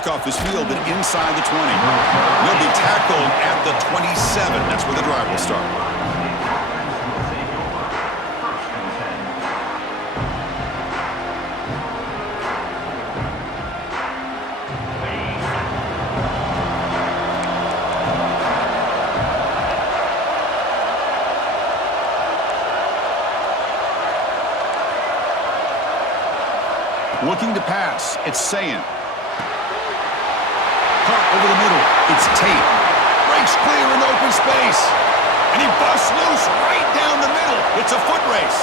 kickoff is fielded inside the 20. He'll be tackled at the 27. That's where the drive will start. Looking to pass, it's Sayin. Cut over the middle, it's Tate. Breaks clear in open space. And he busts loose right down the middle. It's a foot race.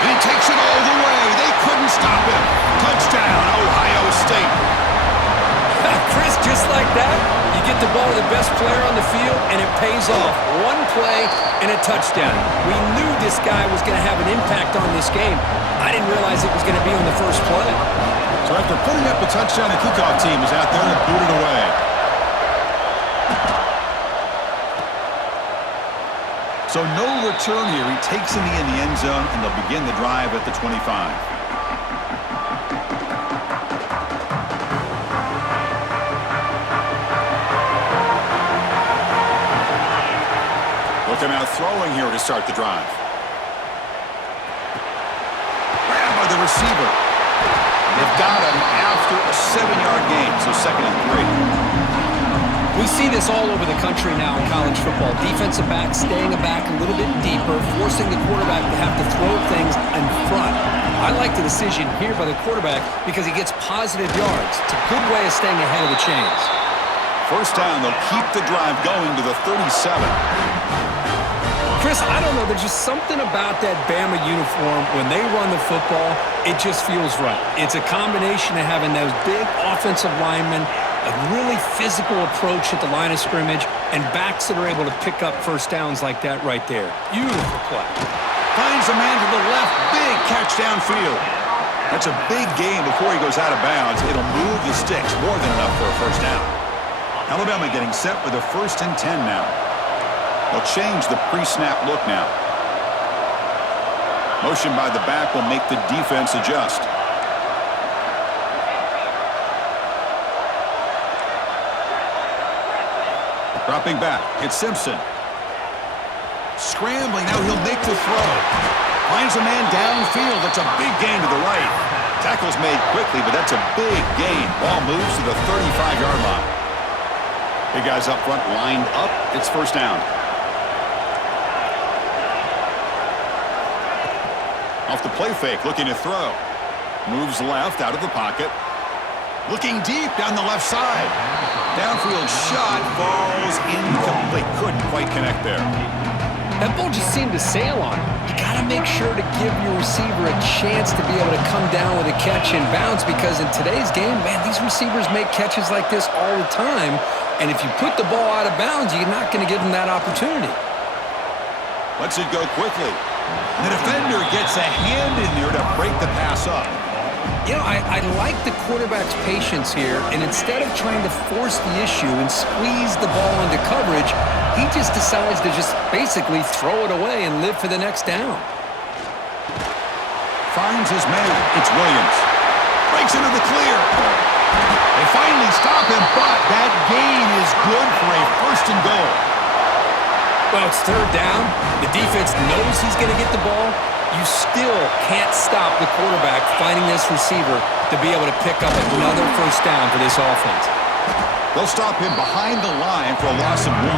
And he takes it all the way. They couldn't stop him. Touchdown, Ohio State. Chris, just like that, you get the ball to the best player on the field, and it pays off. One play and a touchdown. We knew this guy was going to have an impact on this game. I didn't realize it was going to be on the first play. So after putting up a touchdown, the kickoff team is out there to boot it away. So no return here. He takes in the end zone, and they'll begin the drive at the 25. Looking out throwing here to start the drive. Grabbed by the receiver. They've got him after a 7-yard gain, so 2nd and 3. We see this all over the country now in college football. Defensive backs staying back a little bit deeper, forcing the quarterback to have to throw things in front. I like the decision here by the quarterback because he gets positive yards. It's a good way of staying ahead of the chains. First down, they'll keep the drive going to the 37. Chris, I don't know. There's just something about that Bama uniform. When they run the football, it just feels right. It's a combination of having those big offensive linemen, a really physical approach at the line of scrimmage, and backs that are able to pick up first downs like that right there. Beautiful play. Finds a man to the left. Big catch downfield. That's a big gain before he goes out of bounds. It'll move the sticks more than enough for a first down. Alabama getting set with a 1st and 10 now. They'll change the pre-snap look now. Motion by the back will make the defense adjust. Dropping back, it's Simpson. Scrambling, now he'll make the throw. Finds a man downfield, that's a big gain to the right. Tackle's made quickly, but that's a big gain. Ball moves to the 35-yard line. Big guys up front lined up, it's first down. Off the play fake, looking to throw. Moves left, out of the pocket. Looking deep down the left side. Downfield shot, falls incomplete. Couldn't quite connect there. That ball just seemed to sail on him. You got to make sure to give your receiver a chance to be able to come down with a catch and bounce, because in today's game, man, these receivers make catches like this all the time. And if you put the ball out of bounds, you're not going to give them that opportunity. Lets it go quickly. The defender gets a hand in there to break the pass up. You know, I like the quarterback's patience here, and instead of trying to force the issue and squeeze the ball into coverage, he just decides to just basically throw it away and live for the next down. Finds his man. It's Williams. Breaks into the clear. They finally stop him, but that gain is good for a 1st and goal. Well, it's 3rd down. The defense knows he's going to get the ball. You still can't stop the quarterback finding this receiver to be able to pick up another first down for this offense. They'll stop him behind the line for a loss of 1.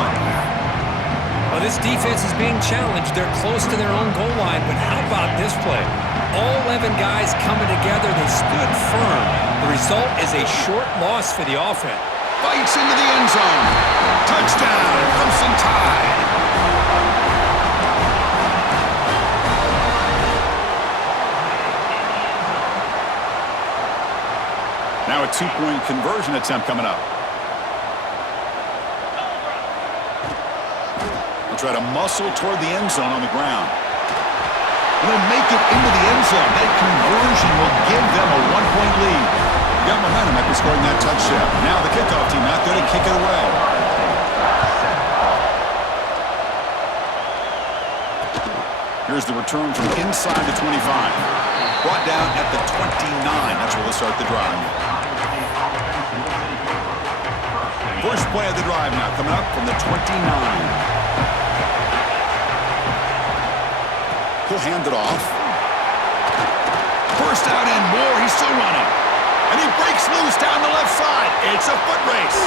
Well, this defense is being challenged. They're close to their own goal line, but how about this play? All 11 guys coming together. They stood firm. The result is a short loss for the offense. Bites into the end zone. Touchdown, Crimson Tide. Now a 2-point conversion attempt coming up. They'll try to muscle toward the end zone on the ground. They'll make it into the end zone. That conversion will give them a 1-point lead. Got momentum after scoring that touchdown. Now the kickoff team out there to kick it away. Here's the return from inside the 25. Brought down at the 29. That's where they'll start the drive. First play of the drive now coming up from the 29. He'll hand it off. First out and more. He's still running. And he breaks loose down the left side. It's a foot race.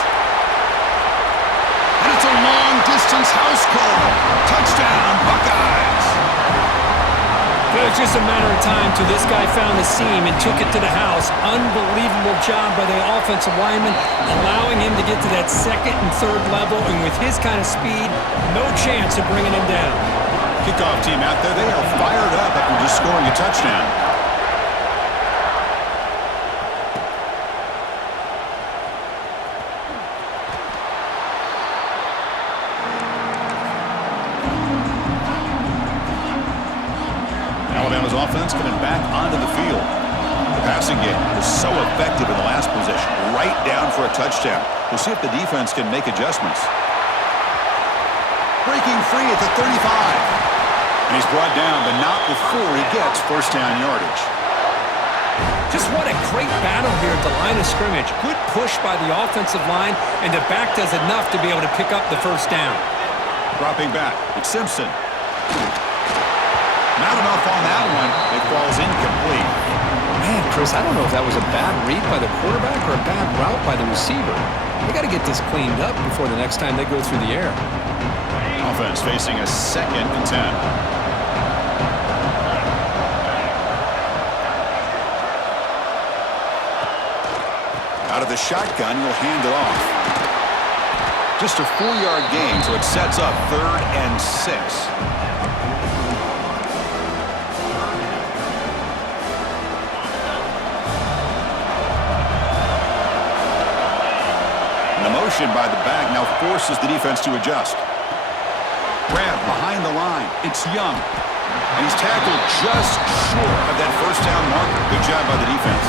And it's a long-distance house call. Touchdown, Buckeyes. It was just a matter of time till this guy found the seam and took it to the house. Unbelievable job by the offensive lineman, allowing him to get to that second and third level. And with his kind of speed, no chance of bringing him down. Kickoff team out there, they are fired up after just scoring a touchdown. Alabama's offense coming back onto the field. The passing game was so effective in the last possession, right down for a touchdown. We'll see if the defense can make adjustments. Breaking free at the 35. And he's brought down, but not before he gets first down yardage. Just what a great battle here at the line of scrimmage. Good push by the offensive line, and the back does enough to be able to pick up the first down. Dropping back, it's Simpson. Not enough on that one. It falls incomplete. Man, Chris, I don't know if that was a bad read by the quarterback or a bad route by the receiver. They got to get this cleaned up before the next time they go through the air. Offense facing a 2nd and 10. Out of the shotgun, he'll hand it off. Just a 4-yard gain, so it sets up 3rd and 6. Motion by the back now forces the defense to adjust. Grab behind the line. It's Young. And he's tackled just short of that first down marker. Good job by the defense.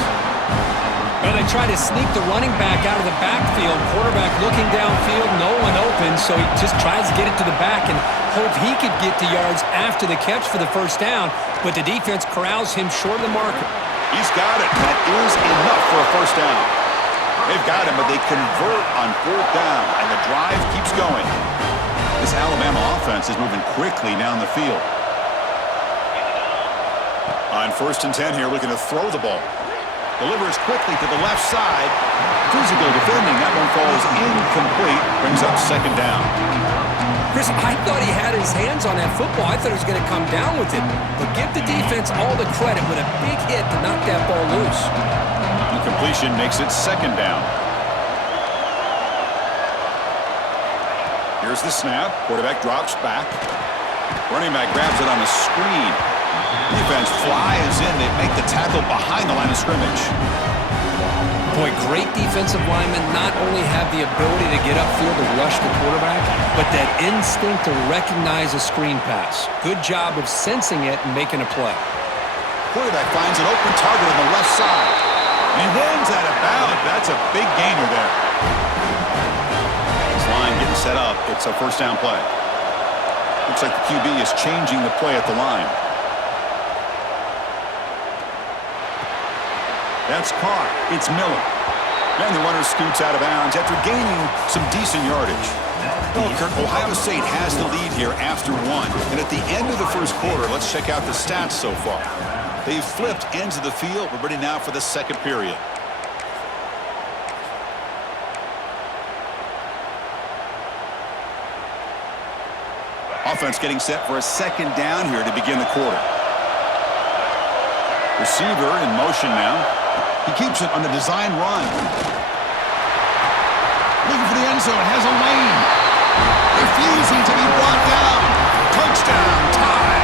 Well, they try to sneak the running back out of the backfield. Quarterback looking downfield, no one open, so he just tries to get it to the back and hope he could get to yards after the catch for the first down, but the defense corrals him short of the marker. He's got it. That is enough for a first down. They've got him, but they convert on 4th down, and the drive keeps going. This Alabama offense is moving quickly down the field. On 1st and 10 here, looking to throw the ball. Delivers quickly to the left side. Physical defending. That one falls incomplete. Brings up 2nd down. Chris, I thought he had his hands on that football. I thought he was going to come down with it. But give the defense all the credit with a big hit to knock that ball loose. Completion makes it 2nd down. Here's the snap. Quarterback drops back. Running back grabs it on a screen. Defense flies in. They make the tackle behind the line of scrimmage. Boy, great defensive linemen not only have the ability to get upfield and rush the quarterback, but that instinct to recognize a screen pass. Good job of sensing it and making a play. Quarterback finds an open target on the left side. And he runs out of bounds. That's a big gainer there. This line getting set up. It's a first down play. Looks like the QB is changing the play at the line. That's caught. It's Miller. And the runner scoots out of bounds after gaining some decent yardage. Well, Kirk, Ohio State has the lead here after 1. And at the end of the first quarter, let's check out the stats so far. They've flipped ends of the field. We're ready now for the 2nd period. Offense getting set for a 2nd down here to begin the quarter. Receiver in motion now. He keeps it on the design run. Looking for the end zone. Has a lane. Refusing to be brought down. Touchdown. Tied.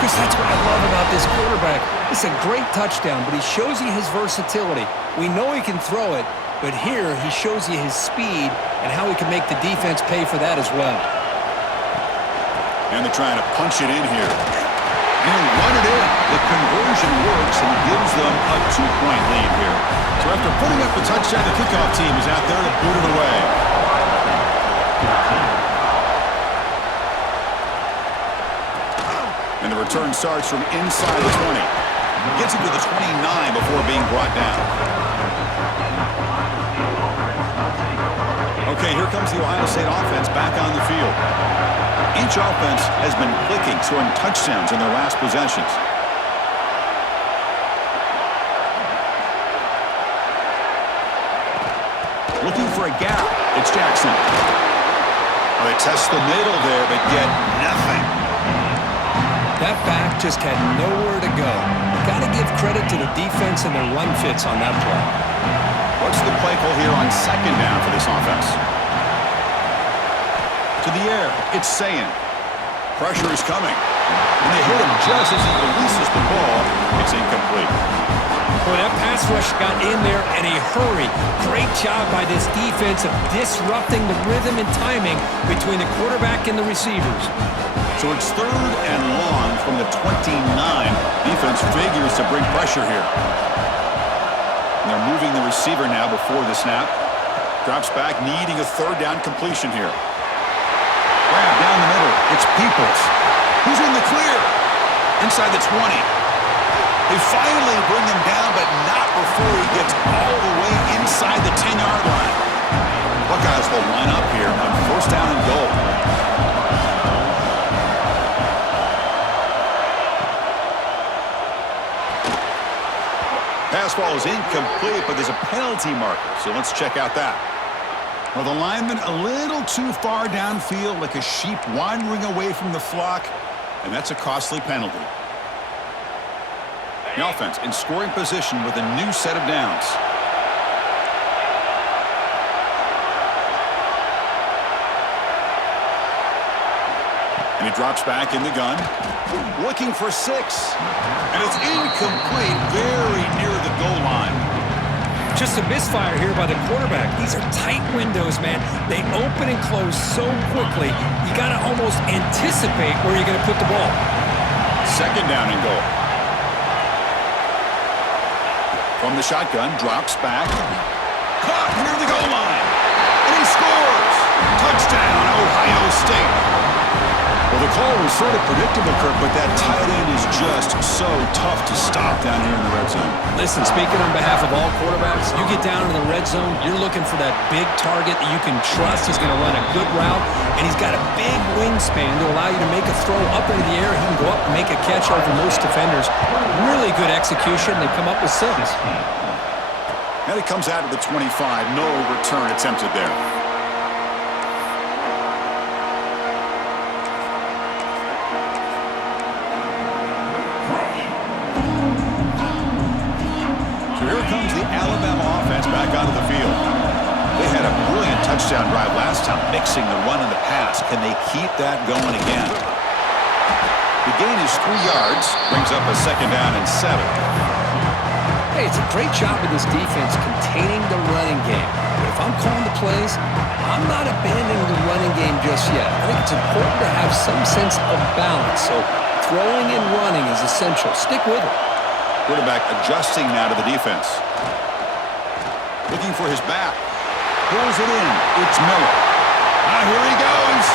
Chris, that's what I love about this quarterback. It's a great touchdown, but he shows you his versatility. We know he can throw it, but here he shows you his speed and how he can make the defense pay for that as well. And they're trying to punch it in here. And run it in. The conversion works and gives them a 2-point lead here. So after putting up the touchdown, the kickoff team is out there to boot it away. And the return starts from inside the 20. Gets it to the 29 before being brought down. Okay, here comes the Ohio State offense back on the field. Each offense has been clicking, scoring touchdowns in their last possessions. Looking for a gap. It's Jackson. Oh, they test the middle there, but get nothing. That back just had nowhere to go. Got to give credit to the defense and their run fits on that play. What's the play call here on second down for this offense? To the air, it's Sayin. Pressure is coming. And they hit him just as he releases the ball. It's incomplete. Boy, that pass rush got in there in a hurry. Great job by this defense of disrupting the rhythm and timing between the quarterback and the receivers. So it's 3rd and long from the 29. Defense figures to bring pressure here. And they're moving the receiver now before the snap. Drops back, needing a 3rd down completion here. Grab down the middle. It's Peoples. Who's in the clear? Inside the 20. They finally bring him down, but not before he gets all the way inside the 10-yard line. Buckeyes will line up here on 1st down and goal. Pass ball is incomplete, but there's a penalty marker, so let's check out that. Well, the lineman a little too far downfield, like a sheep wandering away from the flock, and that's a costly penalty. The offense in scoring position with a new set of downs. And he drops back in the gun, looking for 6. And it's incomplete, very near the goal line. Just a misfire here by the quarterback. These are tight windows, man. They open and close so quickly, you got to almost anticipate where you're going to put the ball. 2nd down and goal. From the shotgun, drops back. Caught near the goal line. And he scores. Touchdown, Ohio State. Well, the call was sort of predictable, Kirk, but that tight end is just so tough to stop down here in the red zone. Listen, speaking on behalf of all quarterbacks, you get down in the red zone, you're looking for that big target that you can trust. He's going to run a good route, and he's got a big wingspan to allow you to make a throw up into the air. He can go up and make a catch over most defenders. Really good execution. They come up with 6. And it comes out of the 25. No return attempted there. Back onto the field. They had a brilliant touchdown drive last time, mixing the run and the pass. Can they keep that going again? The gain is 3 yards, brings up a 2nd down and 7. Hey, it's a great job of this defense containing the running game. But if I'm calling the plays, I'm not abandoning the running game just yet. I think it's important to have some sense of balance. So throwing and running is essential. Stick with it. Quarterback adjusting now to the defense. Looking for his back. Pulls it in. It's Miller. Here he goes.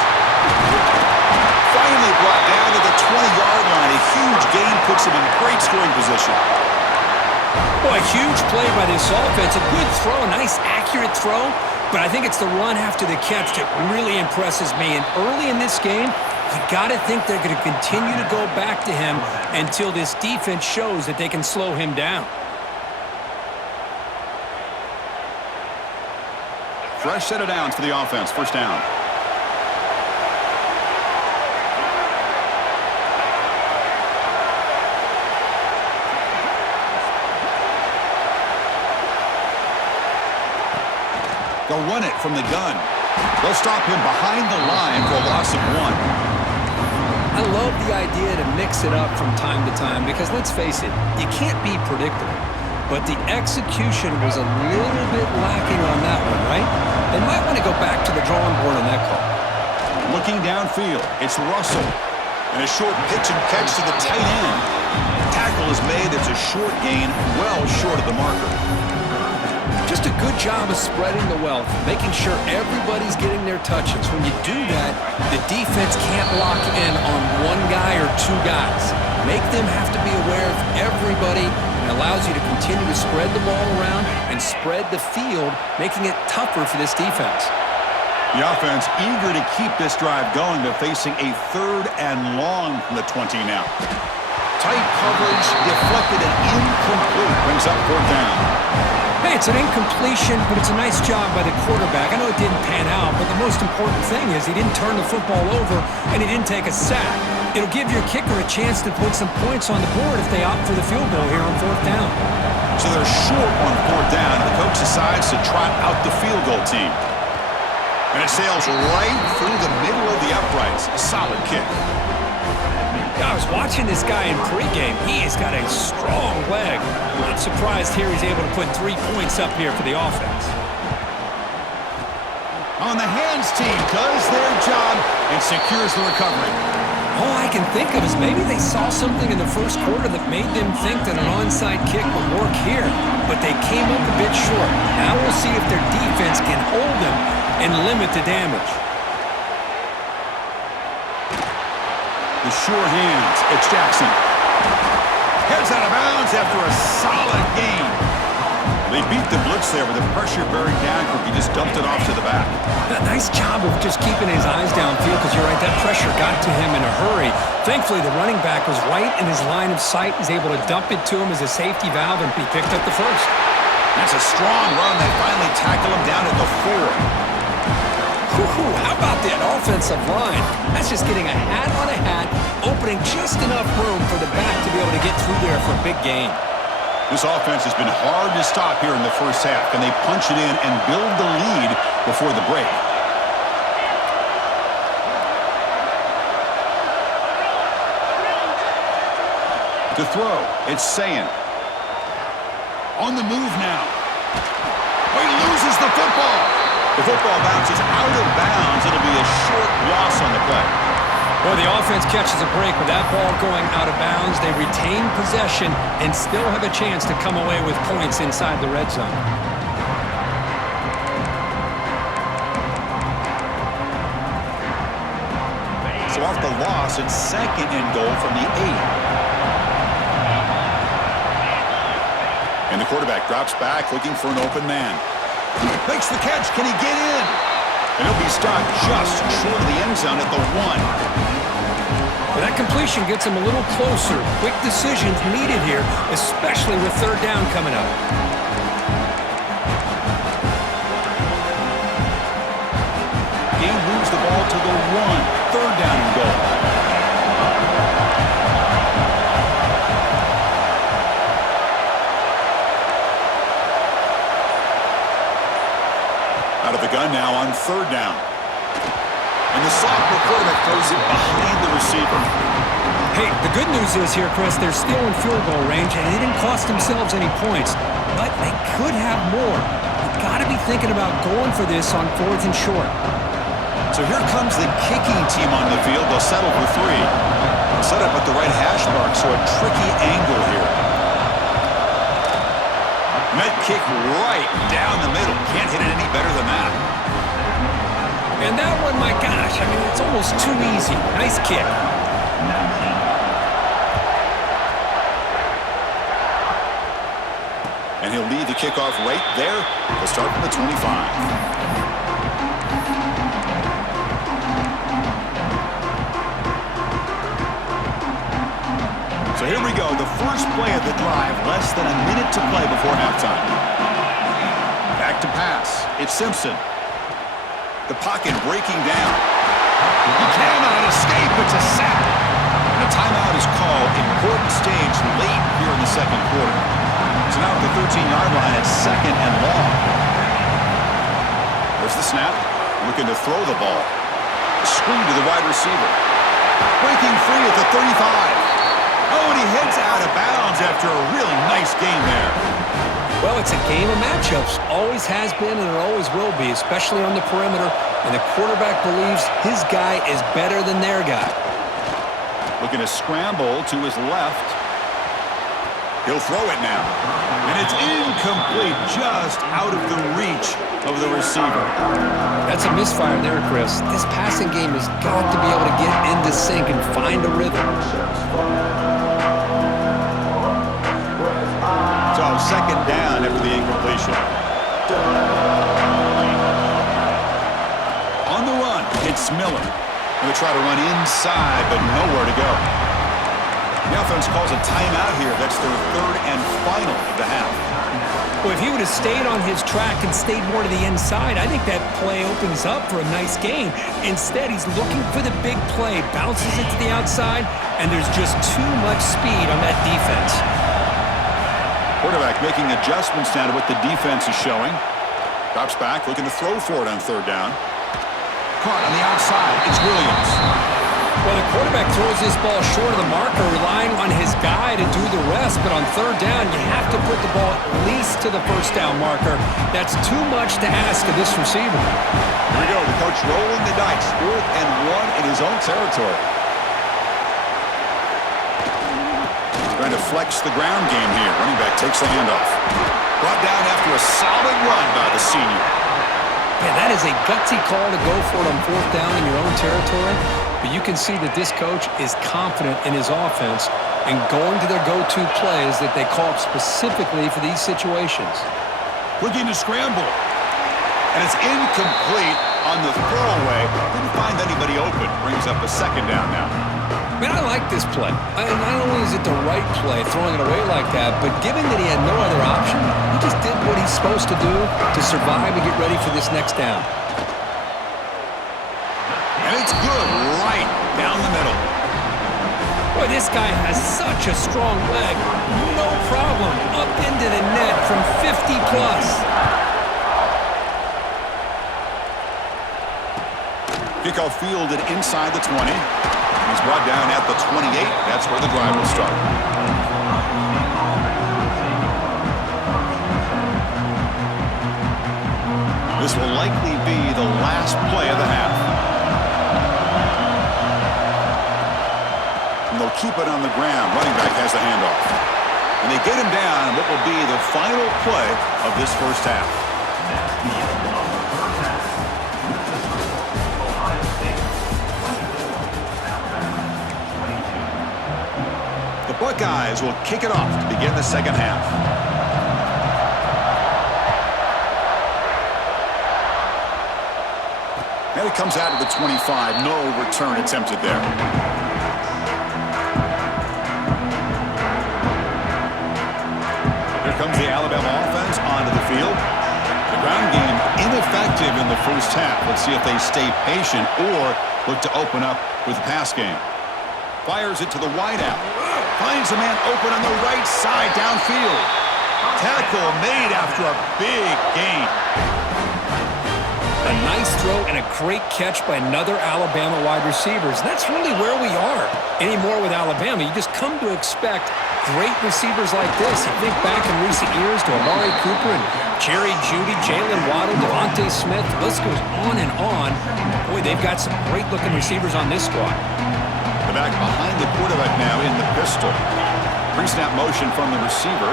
Finally brought down to the 20-yard line. A huge gain puts him in great scoring position. Boy, a huge play by this offense. A good throw, a nice accurate throw. But I think it's the run after the catch that really impresses me. And early in this game, you got to think they're going to continue to go back to him until this defense shows that they can slow him down. Fresh set of downs for the offense. 1st down. They'll run it from the gun. They'll stop him behind the line for a loss of 1. I love the idea to mix it up from time to time because, let's face it, you can't be predictable. But the execution was a little bit lacking on that one, right? They might want to go back to the drawing board on that call. Looking downfield, it's Russell. And a short pitch and catch to the tight end. Tackle is made. It's a short gain, well short of the marker. Just a good job of spreading the wealth, making sure everybody's getting their touches. When you do that, the defense can't lock in on one guy or 2 guys. Make them have to be aware of everybody. It allows you to continue to spread the ball around and spread the field, making it tougher for this defense. The offense eager to keep this drive going, but facing a 3rd and long from the 20 now. Tight coverage, deflected and incomplete. Brings up 4th down. Hey, it's an incompletion, but it's a nice job by the quarterback. I know it didn't pan out, but the most important thing is he didn't turn the football over and he didn't take a sack. It'll give your kicker a chance to put some points on the board if they opt for the field goal here on 4th down. So they're short on 4th down, and the coach decides to trot out the field goal team. And it sails right through the middle of the uprights. A solid kick. I was watching this guy in pregame. He has got a strong leg. Not surprised here he's able to put 3 points up here for the offense. On the hands team does their job and secures the recovery. All I can think of is maybe they saw something in the first quarter that made them think that an onside kick would work here, but they came up a bit short. Now we'll see if their defense can hold them and limit the damage. The sure hands. It's Jackson. Heads out of bounds after a solid gain. They beat the blitz there with the pressure buried down. He just dumped it off to the back. A nice job of just keeping his eyes downfield because you're right, that pressure got to him in a hurry. Thankfully, the running back was right in his line of sight. He's able to dump it to him as a safety valve, and he picked up the first. That's a strong run. They finally tackle him down at the 4. How about that offensive line? That's just getting a hat on a hat, opening just enough room for the back to be able to get through there for a big gain. This offense has been hard to stop here in the first half. Can they punch it in and build the lead before the break? To throw, it's Sayin. On the move now. Oh, he loses the football. The football bounces out of bounds. It'll be a short loss on the play. Well, the offense catches a break with that ball going out of bounds. They retain possession and still have a chance to come away with points inside the red zone. So off the loss, it's 2nd and goal from the 8. And the quarterback drops back looking for an open man. Makes the catch. Can he get in? And he'll be stopped just short of the end zone at the 1. Well, that completion gets him a little closer. Quick decisions needed here, especially with 3rd down coming up. Game moves the ball to the 1. 3rd down and goal. Out of the gun now on 3rd down. And the sophomore quarterback throws it behind the receiver. Hey, the good news is here, Chris, they're still in field goal range, and they didn't cost themselves any points. But they could have more. You've got to be thinking about going for this on 4th and short. So here comes the kicking team on the field. They'll settle for 3. They'll set up at the right hash mark, so a tricky angle here. And that kick right down the middle. Can't hit it any better than that. And that one, my gosh, I mean, it's almost too easy. Nice kick. And he'll lead the kickoff right there. They'll start from the 25. So here we go, the first play of the drive, less than a minute to play before halftime. Back to pass, it's Simpson. The pocket breaking down. He cannot escape, it's a sack. And a timeout is called, important stage late here in the 2nd quarter. So now at the 13-yard line, it's 2nd and long. There's the snap, looking to throw the ball. Screen to the wide receiver. Breaking free at the 35. Oh, and he heads out of bounds after a really nice game there. Well, it's a game of matchups. Always has been and it always will be, especially on the perimeter. And the quarterback believes his guy is better than their guy. Looking to scramble to his left. He'll throw it now. And it's incomplete, just out of the reach of the receiver. That's a misfire there, Chris. This passing game has got to be able to get into sync and find a rhythm. So 2nd down after the incompletion. It's Miller. Going to try to run inside, but nowhere to go. The offense calls a timeout here. That's their third and final of the half. Well, if he would have stayed on his track and stayed more to the inside, I think that play opens up for a nice game. Instead, he's looking for the big play, bounces it to the outside, and there's just too much speed on that defense. Quarterback making adjustments now to what the defense is showing. Drops back, looking to throw for it on third down. Caught on the outside. It's Williams. Well, the quarterback throws this ball short of the marker, relying on his guy to do the rest. But on third down, you have to put the ball at least to the first down marker. That's too much to ask of this receiver. Here we go. The coach rolling the dice. 4th and 1 in his own territory. Trying to flex the ground game here. Running back takes the handoff. Brought down after a solid run by the senior. Man, that is a gutsy call to go for it on 4th down in your own territory. But you can see that this coach is confident in his offense and going to their go-to plays that they call up specifically for these situations. Looking to scramble. And it's incomplete on the throwaway. Didn't find anybody open. Brings up a second down now. Man, I like this play. Not only is it the right play, throwing it away like that, but given that he had no other option, he just did what he's supposed to do to survive and get ready for this next down. And it's good right down the middle. Boy, this guy has such a strong leg. No problem. Up into the net from 50-plus. Kickoff fielded inside the 20. He's brought down at the 28. That's where the drive will start. This will likely be the last play of the half. And they'll keep it on the ground. Running back has the handoff. And they get him down what will be the final play of this first half. Buckeyes will kick it off to begin the second half. And it comes out of the 25. No return attempted there. Here comes the Alabama offense onto the field. The ground game ineffective in the first half. Let's see if they stay patient or look to open up with the pass game. Fires it to the wideout. Finds a man open on the right side downfield. Tackle made after a big gain. A nice throw and a great catch by another Alabama wide receivers. And that's really where we are anymore with Alabama. You just come to expect great receivers like this. You think back in recent years to Amari Cooper and Jerry Jeudy, Jalen Waddle, Devontae Smith. The list goes on and on. Boy, they've got some great-looking receivers on this squad. The back behind the quarterback now in the pistol. Pre-snap motion from the receiver.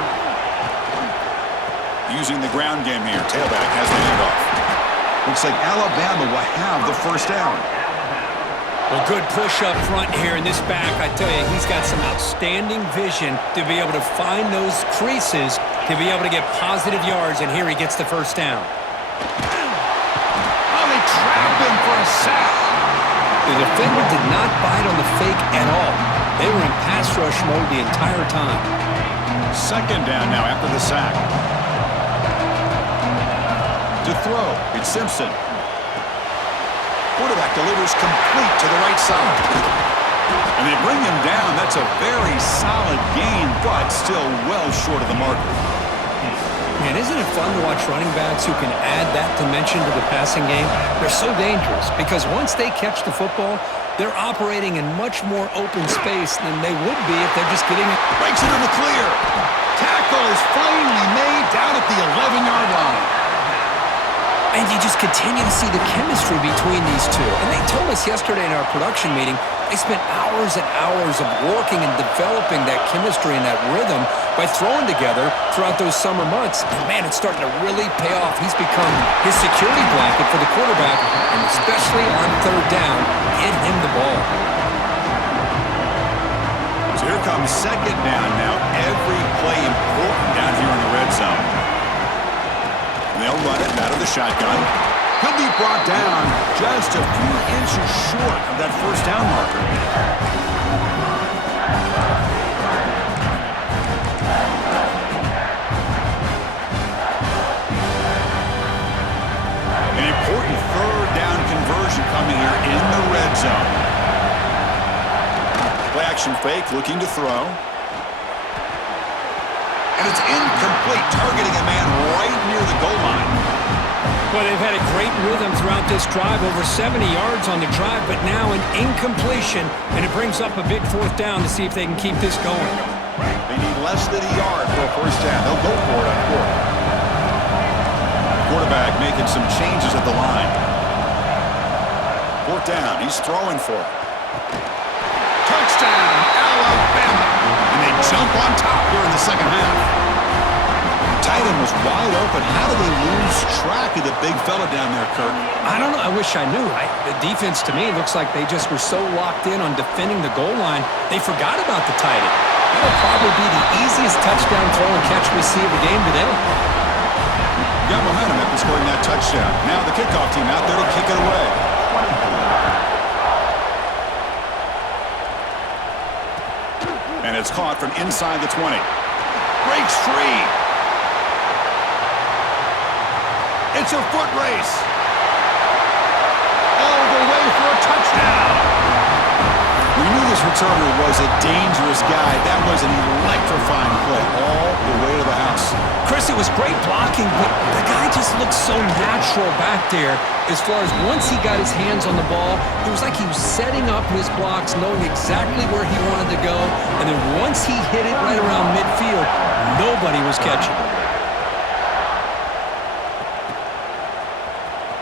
Using the ground game here. Tailback has the handoff. Looks like Alabama will have the first down. Well, good push up front here in this back. I tell you, he's got some outstanding vision to be able to find those creases to be able to get positive yards, and here he gets the first down. Oh, they trap him for a sack. The defender did not bite on the fake at all. They were in pass rush mode the entire time. Second down now after the sack. To throw, it's Simpson. Quarterback delivers complete to the right side. And they bring him down. That's a very solid gain, but still well short of the marker. Man, isn't it fun to watch running backs who can add that dimension to the passing game? They're so dangerous because once they catch the football, they're operating in much more open space than they would be if they're just getting it. Breaks into the clear. Tackle is finally made down at the 11-yard line. And you just continue to see the chemistry between these two. And they told us yesterday in our production meeting, they spent hours and hours of working and developing that chemistry and that rhythm by throwing together throughout those summer months. And man, it's starting to really pay off. He's become his security blanket for the quarterback, and especially on third down, get him the ball. So here comes second down now. Every play important down here in the red zone. They'll run it out of the shotgun. He'll be brought down just a few inches short of that first down marker. An important third down conversion coming here in the red zone. Play action fake, looking to throw. And it's incomplete, targeting a man right near the goal line. Well, they've had a great rhythm throughout this drive, over 70 yards on the drive, but now an incompletion, and it brings up a big fourth down to see if they can keep this going. They need less than a yard for a first down. They'll go for it on fourth. Quarterback making some changes at the line. Fourth down, he's throwing for it. Touchdown, Alabama! And they jump on top here in the second half. Tight end was wide open. How do they lose track of the big fella down there, Kirk? I don't know. I wish I knew. The defense, to me, looks like they just were so locked in on defending the goal line, they forgot about the tight end. That'll probably be the easiest touchdown throw and catch we see of the game today. Got momentum after scoring that touchdown. Now the kickoff team out there to kick it away. And it's caught from inside the 20. Breaks free. It's a foot race. All the way for a touchdown. We knew this returner was a dangerous guy. That was an electrifying play all the way to the house. Chris, it was great blocking, but the guy just looks so natural back there as far as once he got his hands on the ball, it was like he was setting up his blocks, knowing exactly where he wanted to go, and then once he hit it right around midfield, nobody was catching it.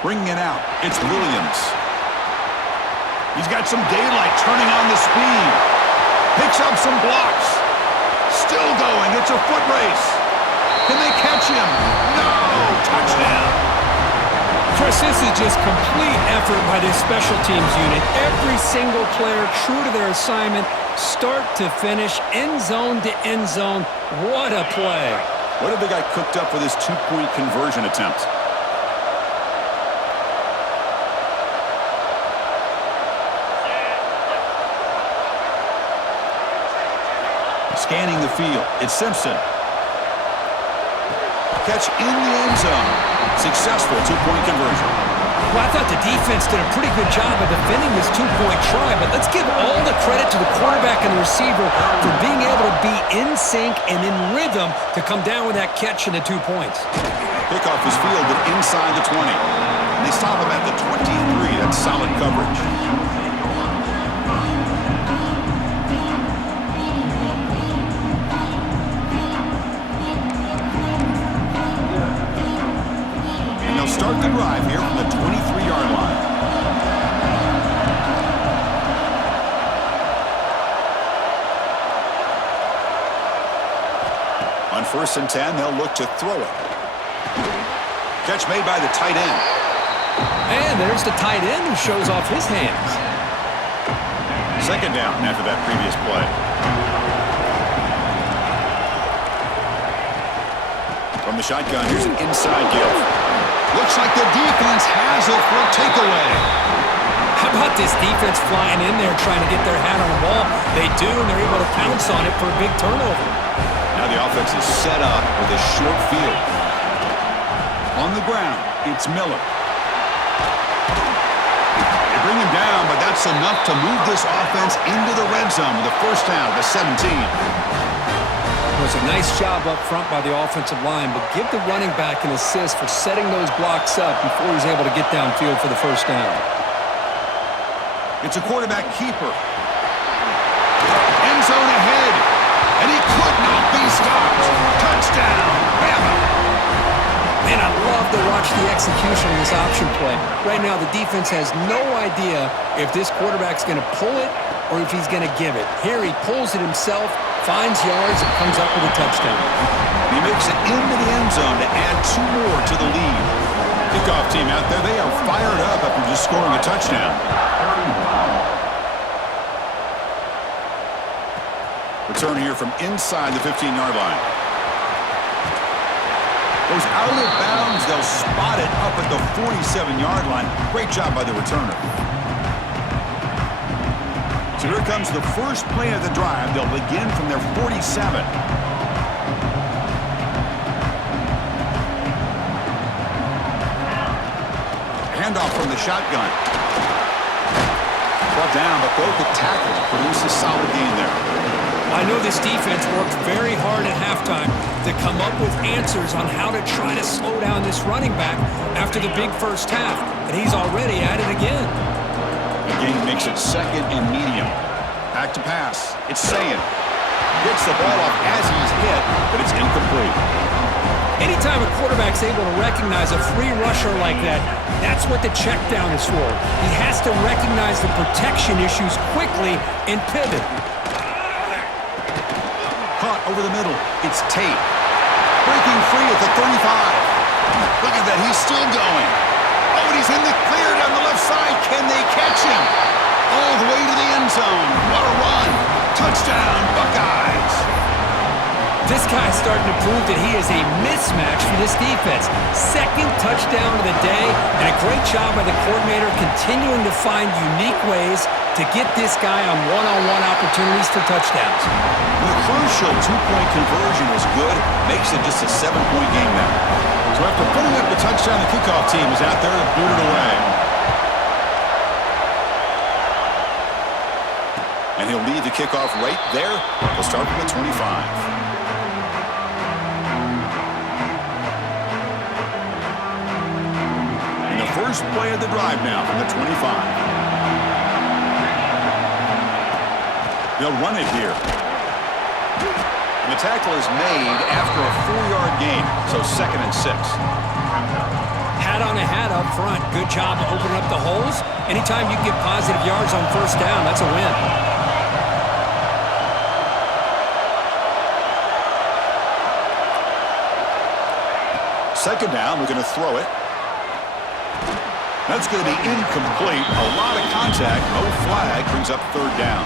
Bringing it out, it's Williams. He's got some daylight turning on the speed. Picks up some blocks. Still going, it's a foot race. Can they catch him? No! Touchdown! Chris, this is just complete effort by this special teams unit. Every single player true to their assignment, start to finish, end zone to end zone. What a play. What have they got cooked up for this two-point conversion attempt? Scanning the field, it's Simpson. Catch in the end zone. Successful two-point conversion. Well, I thought the defense did a pretty good job of defending this two-point try, but let's give all the credit to the quarterback and the receiver for being able to be in sync and in rhythm to come down with that catch and the 2 points. Kickoff is fielded inside the 20. And they stop him at the 23. That's solid coverage. Start the drive here from the 23-yard line. On 1st and 10, they'll look to throw it. Catch made by the tight end. And there's the tight end who shows off his hands. Second down after that previous play. From the shotgun, here's an inside give. Looks like the defense has it for a takeaway. How about this defense flying in there trying to get their hat on the ball? They do, and they're able to pounce on it for a big turnover. Now the offense is set up with a short field. On the ground, it's Miller. They bring him down, but that's enough to move this offense into the red zone with a first down at the 17. It was a nice job up front by the offensive line, but give the running back an assist for setting those blocks up before he's able to get downfield for the first down. It's a quarterback keeper. End zone ahead, and he could not be stopped. Touchdown, Bama. Man, I love to watch the execution of this option play. Right now, the defense has no idea if this quarterback's going to pull it or if he's going to give it. Here he pulls it himself, finds yards, and comes up with a touchdown. He makes it into the end zone to add 2 more to the lead. Kickoff team out there, they are fired up after just scoring a touchdown. Return here from inside the 15-yard line. Goes out of bounds. They'll spot it up at the 47-yard line. Great job by the returner. So here comes the first play of the drive. They'll begin from their 47. Handoff from the shotgun. Brought down, but broke the tackle to produce a solid gain there. I know this defense worked very hard at halftime to come up with answers on how to try to slow down this running back after the big first half, and he's already at it again. The game makes it second and medium. Back to pass. It's Sayin. Gets the ball off as he's hit, but it's incomplete. Anytime a quarterback's able to recognize a free rusher like that, that's what the check down is for. He has to recognize the protection issues quickly and pivot. Caught over the middle. It's Tate. Breaking free at the 35. Look at that. He's still going. Oh, and he's in the clear down the left side. Can they catch him? All the way to the end zone. What a run. Touchdown, Buckeyes. This guy's starting to prove that he is a mismatch for this defense. Second touchdown of the day, and a great job by the coordinator continuing to find unique ways to get this guy on one-on-one opportunities for touchdowns. The crucial two-point conversion was good. Makes it just a 7-point game now. So after putting up the touchdown, the kickoff team is out there to boot it away. And he'll lead the kickoff right there. He'll start from the 25. First play of the drive now from the 25. They'll run it here. And the tackle is made after a 4-yard gain, so 2nd and 6. Hat on a hat up front. Good job of opening up the holes. Anytime you get positive yards on first down, that's a win. Second down, we're going to throw it. That's going to be incomplete. A lot of contact. No flag. Brings up 3rd down.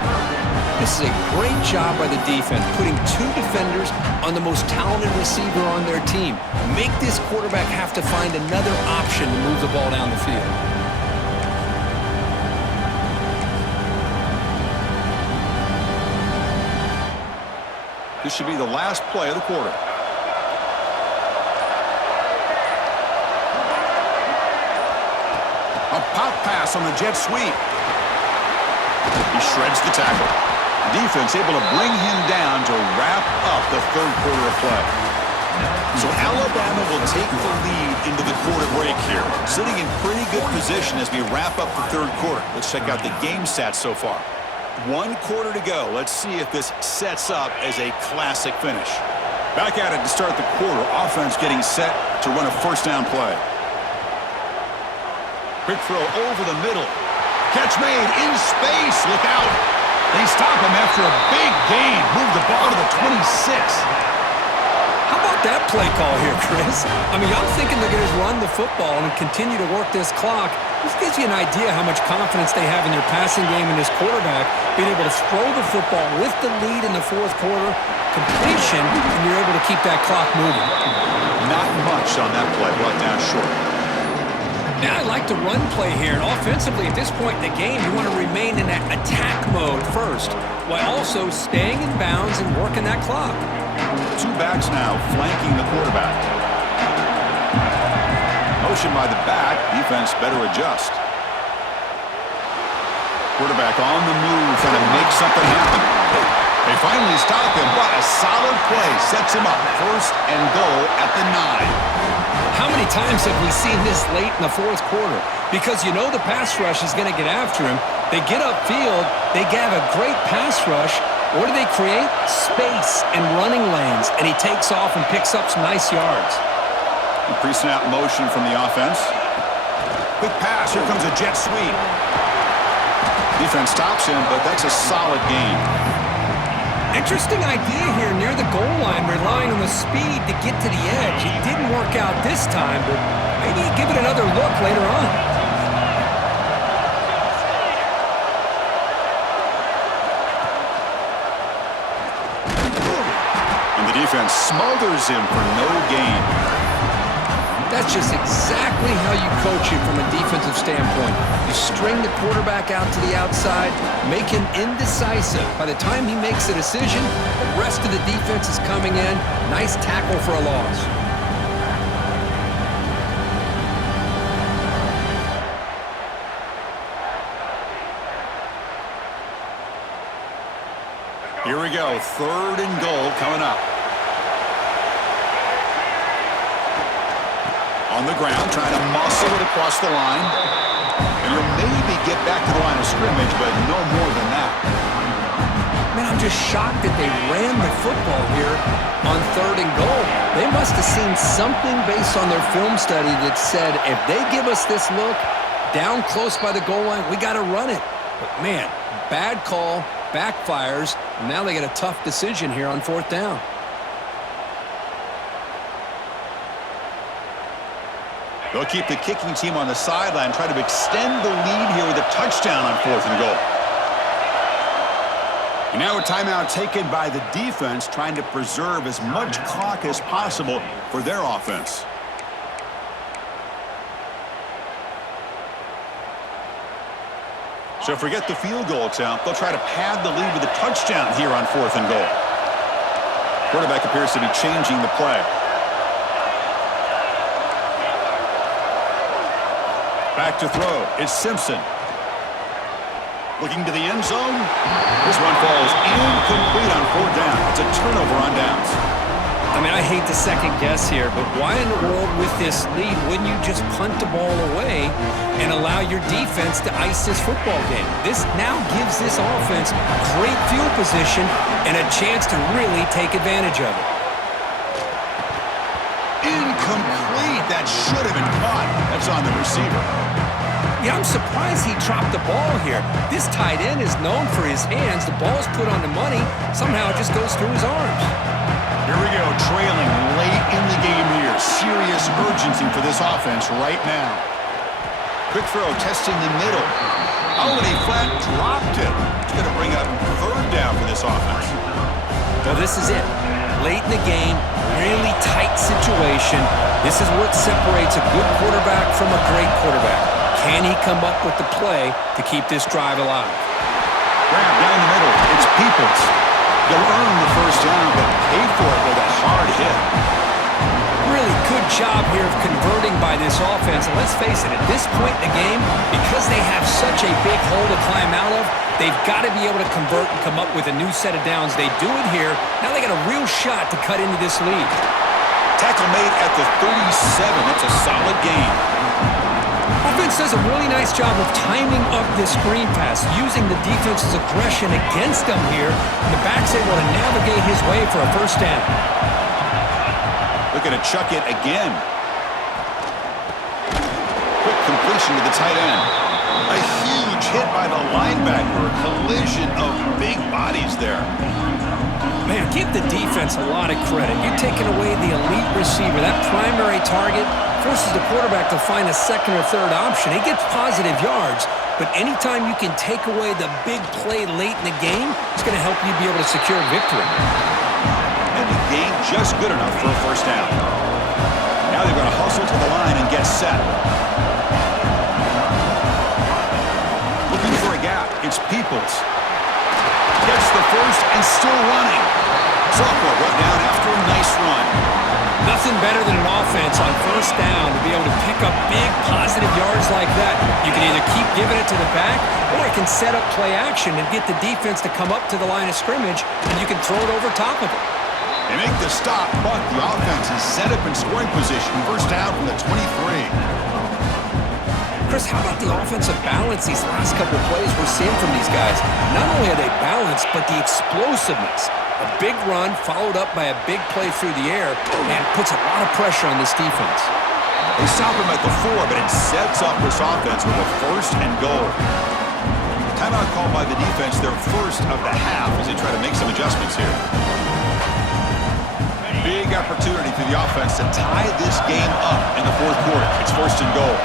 This is a great job by the defense, putting 2 defenders on the most talented receiver on their team. Make this quarterback have to find another option to move the ball down the field. This should be the last play of the quarter. A pop pass on the jet sweep. He shreds the tackle. The defense able to bring him down to wrap up the 3rd quarter of play. So Alabama will take the lead into the quarter break here. Sitting in pretty good position as we wrap up the 3rd quarter. Let's check out the game stats so far. 1 quarter to go. Let's see if this sets up as a classic finish. Back at it to start the quarter. Offense getting set to run a first down play. Quick throw over the middle. Catch made in space. Look out. They stop him after a big gain. Move the ball to the 26. How about that play call here, Chris? I mean, I'm thinking they're going to run the football and continue to work this clock. This gives you an idea how much confidence they have in their passing game and this quarterback being able to throw the football with the lead in the 4th quarter, completion, and you're able to keep that clock moving. Not much on that play. Brought down short. Now I like the run play here, and offensively at this point in the game, you want to remain in that attack mode first, while also staying in bounds and working that clock. 2 backs now flanking the quarterback. Motion by the back. Defense better adjust. Quarterback on the move, trying to make something happen. They finally stop him, but a solid play sets him up. 1st and goal at the 9. How many times have we seen this late in the 4th quarter? Because you know the pass rush is going to get after him. They get upfield. They have a great pass rush. What do they create? Space and running lanes. And he takes off and picks up some nice yards. Pre-snap motion from the offense. Quick pass. Here comes a jet sweep. Defense stops him, but that's a solid gain. Interesting idea here near the goal line, relying on the speed to get to the edge. It didn't work out this time, but maybe give it another look later on. And the defense smothers him for no gain. That's just exactly how you coach it from a defensive standpoint. You string the quarterback out to the outside, make him indecisive. By the time he makes a decision, the rest of the defense is coming in. Nice tackle for a loss. Here we go, 3rd and goal coming up. On the ground, trying to muscle it across the line. And he'll maybe get back to the line of scrimmage, but no more than that. Man, I'm just shocked that they ran the football here on 3rd and goal. They must have seen something based on their film study that said, if they give us this look down close by the goal line, we got to run it. But, man, bad call, backfires, and now they get a tough decision here on 4th down. They'll keep the kicking team on the sideline, try to extend the lead here with a touchdown on 4th and goal. And now a timeout taken by the defense, trying to preserve as much clock as possible for their offense. So forget the field goal attempt. They'll try to pad the lead with a touchdown here on 4th and goal. Quarterback appears to be changing the play. Back to throw. It's Simpson. Looking to the end zone. This one falls incomplete on 4th down. It's a turnover on downs. I mean, I hate to second guess here, but why in the world with this lead wouldn't you just punt the ball away and allow your defense to ice this football game? This now gives this offense great field position and a chance to really take advantage of it. Incomplete. That should have been caught. That's on the receiver. Yeah, I'm surprised he dropped the ball here. This tight end is known for his hands. The ball's put on the money. Somehow it just goes through his arms. Here we go, trailing late in the game here. Serious urgency for this offense right now. Quick throw, testing the middle. Oh, and he flat dropped it. It's going to bring up 3rd down for this offense. Well, this is it. Late in the game, really tight situation. This is what separates a good quarterback from a great quarterback. Can he come up with the play to keep this drive alive? Grab down the middle. It's Peoples. They'll earn the 1st down, but pay for it with a hard hit. Really good job here of converting by this offense. And let's face it, at this point in the game, because they have such a big hole to climb out of, they've got to be able to convert and come up with a new set of downs. They do it here. Now they got a real shot to cut into this lead. Tackle made at the 37. That's a solid gain. Offense does a really nice job of timing up this screen pass, using the defense's aggression against them here. And the back's able to navigate his way for a 1st down. Looking to chuck it again. Quick completion to the tight end. A huge hit by the linebacker. A collision of big bodies there. Man, give the defense a lot of credit. You're taking away the elite receiver. That primary target forces the quarterback to find a 2nd or 3rd option. He gets positive yards, but anytime you can take away the big play late in the game, it's going to help you be able to secure victory. And the game just good enough for a 1st down. Now they're going to hustle to the line and get set. Looking for a gap. It's Peoples. Gets the 1st and still running. Sophomore brought down after a nice run. Nothing better than an offense on 1st down to be able to pick up big positive yards like that. You can either keep giving it to the back, or it can set up play action and get the defense to come up to the line of scrimmage, and you can throw it over top of it. They make the stop, but the offense is set up in scoring position. 1st down from the 23. Chris, how about the offensive balance these last couple of plays we're seeing from these guys? Not only are they balanced, but the explosiveness. A big run followed up by a big play through the air, and puts a lot of pressure on this defense. They stop him at the 4, but it sets up this offense with a 1st and goal. Timeout called by the defense, their 1st of the half, as they try to make some adjustments here. Big opportunity for the offense to tie this game up in the 4th quarter. It's 1st and goal.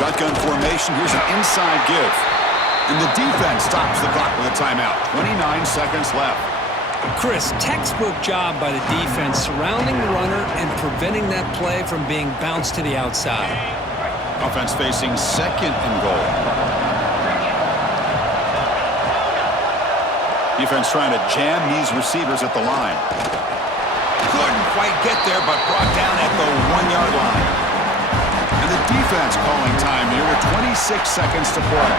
Shotgun formation. Here's an inside give. And the defense stops the clock with a timeout. 29 seconds left. Chris, textbook job by the defense surrounding the runner and preventing that play from being bounced to the outside. Offense facing second and goal. Defense trying to jam these receivers at the line. Couldn't quite get there, but brought down at the 1-yard line. And the defense calling time here with 26 seconds to play.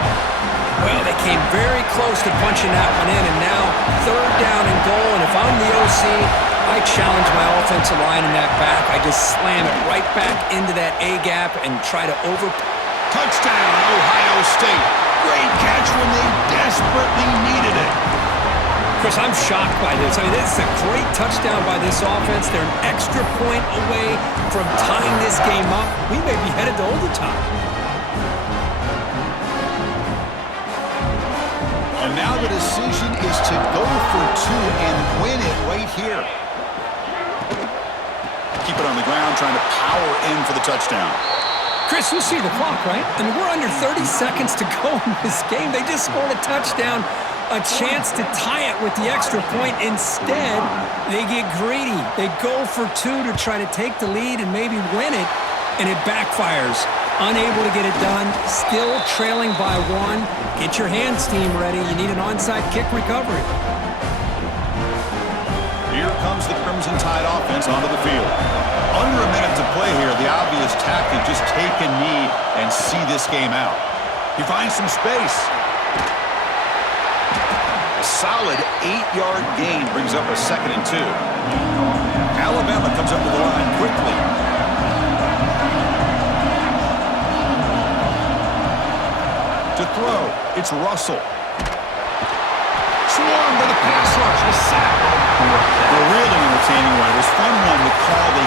Well, they came very close to punching that one in, and now third down and goal. And if I'm the OC, I challenge my offensive line in that back. I just slam it right back into that A-gap and try to Touchdown, Ohio State. Great catch when they desperately needed it. Chris, I'm shocked by this. I mean, this is a great touchdown by this offense. They're an extra point away from tying this game up. We may be headed to overtime. And now the decision is to go for two and win it right here. Keep it on the ground, trying to power in for the touchdown. Chris, you see the clock, right? I mean, we're under 30 seconds to go in this game. They just scored a touchdown, a chance to tie it with the extra point. Instead, they get greedy. They go for two to try to take the lead and maybe win it, and it backfires. Unable to get it done, still trailing by one. Get your hands team ready. You need an onside kick recovery. Here comes the Crimson Tide offense onto the field. Under a minute to play here, the obvious tactic, just take a knee and see this game out. He finds some space. A solid 8-yard gain brings up a 2nd and 2. Alabama comes up to the line quickly. To throw, it's Russell. Swarmed by the pass rush, a sack. A really entertaining one. It was fun one to call. They